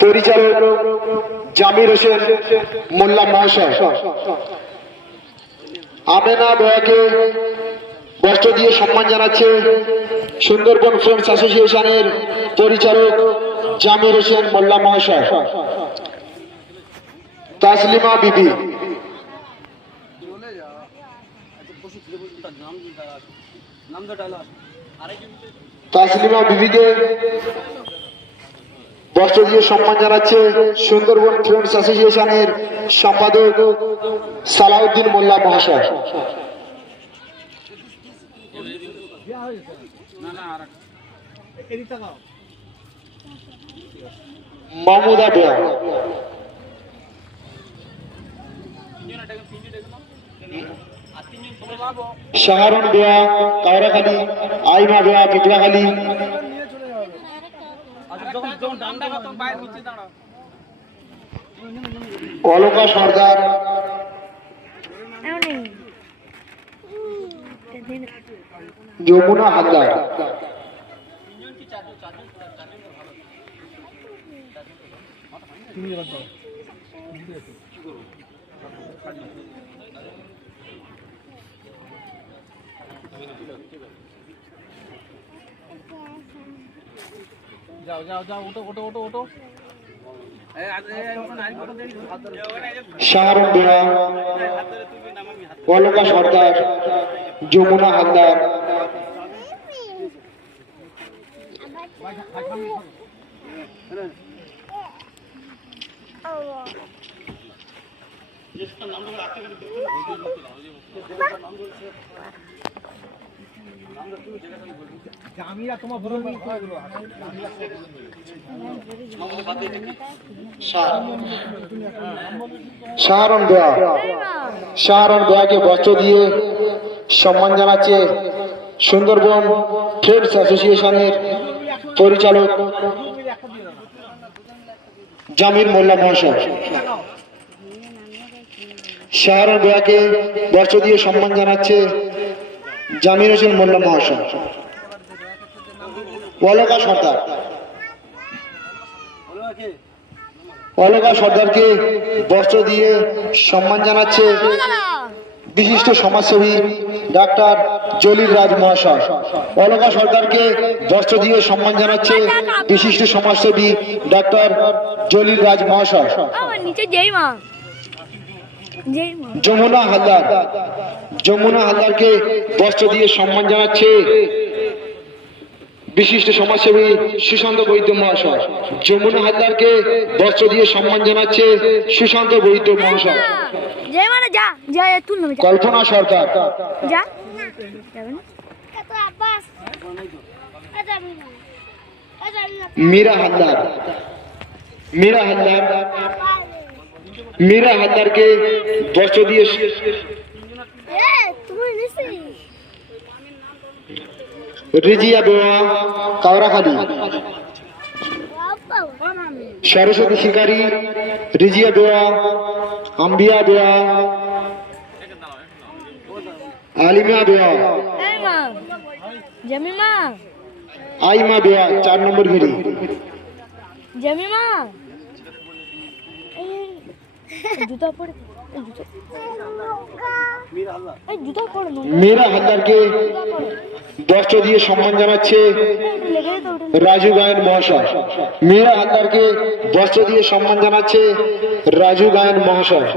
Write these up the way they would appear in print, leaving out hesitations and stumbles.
পরিচালক জামির হোসেন মোল্লা মহাশয়। আমেনা বেয়াকে বস্ত্র দিয়ে সম্মান জানাচ্ছে সুন্দরবন ফ্রেন্ডস অ্যাসোসিয়েশনের পরিচালক জামির হোসেন মোল্লা মহাশয়। তাসলিমা বিবি, তাসলিমা বিবিকে বস্ত্র দিয়ে সম্মান জানাচ্ছে সুন্দরবন ফ্রেন্ডস অ্যাসোসিয়েশনের সম্পাদক সালাউদ্দিন মোল্লা মহাশয়। মাহমুদা বেয়া, শাহরুন বেয়া কায়রাখালী, আইমা বেয়া পিপলাখালী, অলকা সর্দার, যমুনা হালদার। যাও যাও যাও, ওটো ওটো ওটো ওটো। শাহরুন বেয়া, অলকা সর্দার, যমুনা হালদার। শাহরুন বেয়া, শাহরুন বেয়াকে বস্ত্র দিয়ে সম্মান জানাচ্ছে সুন্দরবন ফ্রেন্ডস অ্যাসোসিয়েশনের পরিচালক জামির মোল্লা মহাশয়। শাহরুন বেয়াকে বস্ত্র দিয়ে সম্মান জানাচ্ছে জামির হোসেন মোল্লা মহাশয়। অলকা সর্দার, অলকা সর্দারকে বস্ত্র দিয়ে সম্মান জানাচ্ছে বিশিষ্ট সমাজসেবী ডাক্তার জলিল রাজ মহাশয়। অলকা সর্দারকে বস্ত্র দিয়ে সম্মান জানাচ্ছে বিশিষ্ট সমাজসেবী ডাক্তার জলিল রাজ মহাশয়। যমুনা হালদার, যমুনা হালদারকে বস্ত্র দিয়ে সম্মান জানাচ্ছে বিশিষ্ট সমাজসেবী সুশান্ত বৈদ্য মহাশয়। যমুনা হালদারকে বস্ত্র দিয়ে সম্মান জানাচ্ছে সুশান্ত বৈদ্য মহাশয়। কল্পনা সরকার, মীরা হালদার, মীরা হালদার, মীরা হালদারকে বস্ত্র দিয়ে রিজিয়া বেয়া কাওরাখালী, সরস্বতী শিকারী, রিজিয়া বেয়া, আম্বিয়া বেয়া, আলিমা বেয়া, আইমা বেয়া 4 নম্বর ঘেরি। মীরা হালদারকে বস্ত্র দিয়ে সম্মান জানাচ্ছে রাজু গায়ন মহাশয়। মীরা হালদারকে বস্ত্র দিয়ে সম্মান জানাচ্ছে রাজু গায়ন মহাশয়।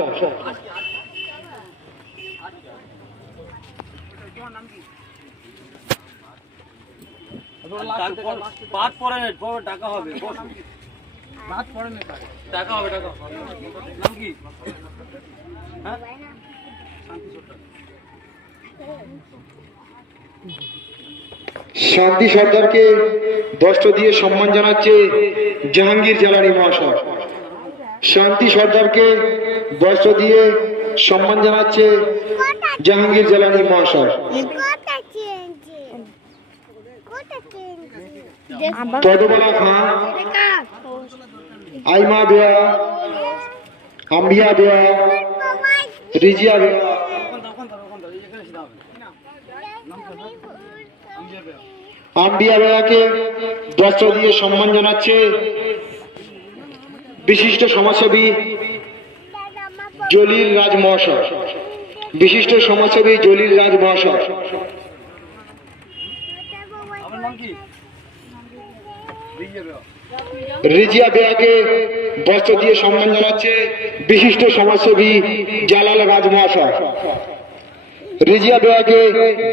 শান্তি সর্দারকে বস্ত্র দিয়ে সম্মান জানাচ্ছে জাহাঙ্গীর জালানি মহাশয়। শান্তি সর্দারকে বস্ত্র দিয়ে সম্মান জানাচ্ছে জাহাঙ্গীর জালানি মহাশয়। পদমালা খান, আইমা বেয়া, আম্বিয়া বেয়া, রিজিয়া বেয়া, আম্বিয়া বেয়াকে বস্ত্র দিয়ে সম্মান জানাচ্ছে বিশিষ্ট সমাজসেবী জলিল রাজ মহাশয়, বিশিষ্ট সমাজসেবী জলিল রাজ মহাশয়। রিজিয়া বেয়াকে বস্ত্র দিয়ে সম্মান জানাচ্ছে বিশিষ্ট সমাজসেবী জালাল রাজ মহাশয়। রিজিয়া বেয়াকে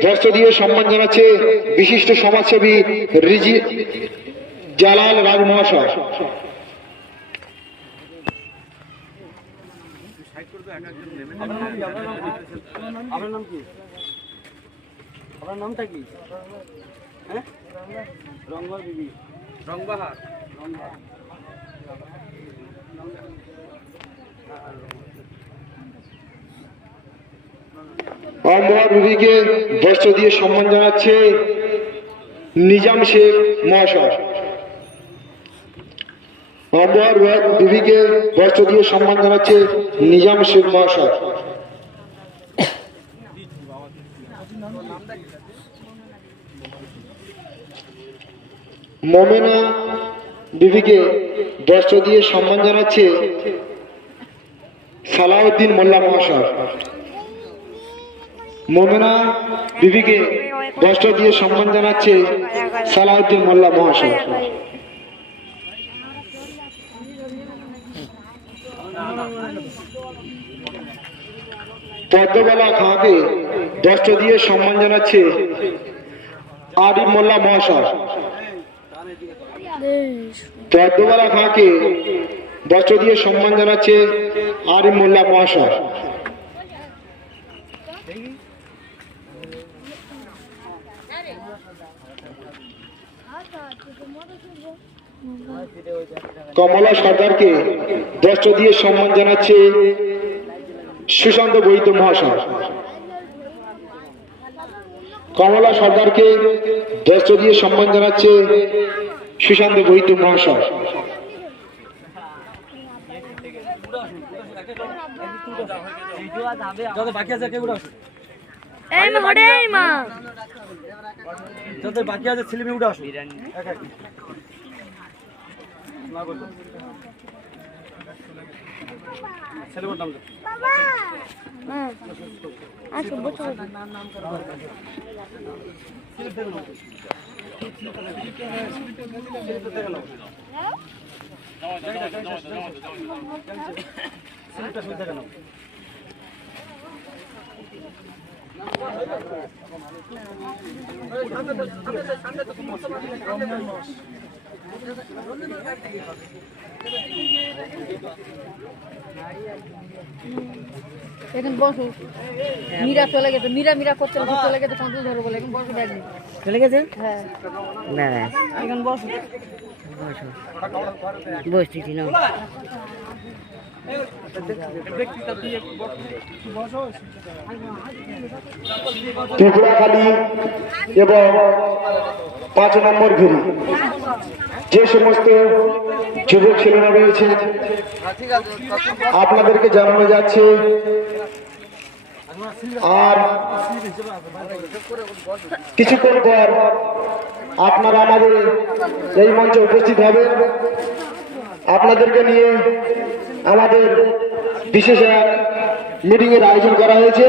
বস্ত্র দিয়ে সম্মান জানাচ্ছে বিশিষ্ট সমাজসেবী জালাল রাজ মহাশয়। আপনার নামটা কি? হ্যাঁ, রংবাহার বিবি। রংবাহার। রংবাহার বিবিকে বস্ত্র দিয়ে সম্মান জানাচ্ছে নিজাম শেখ মহাশয়। রংবাহার বিবিকে বস্ত্র দিয়ে সম্মান জানাচ্ছে নিজাম শেখ মহাশয়। মোমেনা বিবিকে বস্ত্র দিয়ে সম্মান জানাচ্ছে সালাউদ্দিন মোল্লা মহাশয়। মোমেনা বিবিকে বস্ত্র দিয়ে সম্মান জানাচ্ছে সালাউদ্দিন মোল্লা মহাশয়। পদ্মবালা খাঁকে বস্ত্র দিয়ে সম্মান জানাচ্ছে আরিফ মোল্লা মহাশয়। পদ্মবালা খাঁকে বস্ত্র দিয়ে সম্মান জানাচ্ছে আরিফ মোল্লা মহাশয়। কমলা সর্দারকে বস্ত্র দিয়ে সম্মান জানাচ্ছে সুশান্ত বৈদ্য মহাশয়। কমলা সর্দারকে বস্ত্র দিয়ে সম্মান জানাচ্ছে সুশান্ত বৈদ্য মহাশয়। বাকি আছে কে উঠে আসে? যাদের বাকি আছে ছেলে মেয়ে উঠে আসো। ছেলের নাম এখন বসো। মীরা চলে গেছে, মীরা করছে চলে গেছে, কন্ট্রোল ধরো বলে এখন বসো। দেখবি চলে গেছে? হ্যাঁ না এখন বসো। বসো, বসতেছি না। ত্রিপুরাখালী এবং 5 নম্বর ঘুরি যে সমস্ত যুবক ছেলেরা রয়েছে আপনাদেরকে জানানো যাচ্ছে আর কিছুক্ষণ পর আপনারা আমাদের এই মঞ্চে উপস্থিত হবেন। আপনাদেরকে নিয়ে আমাদের বিশেষ এক মিটিং এর আয়োজন করা হয়েছে।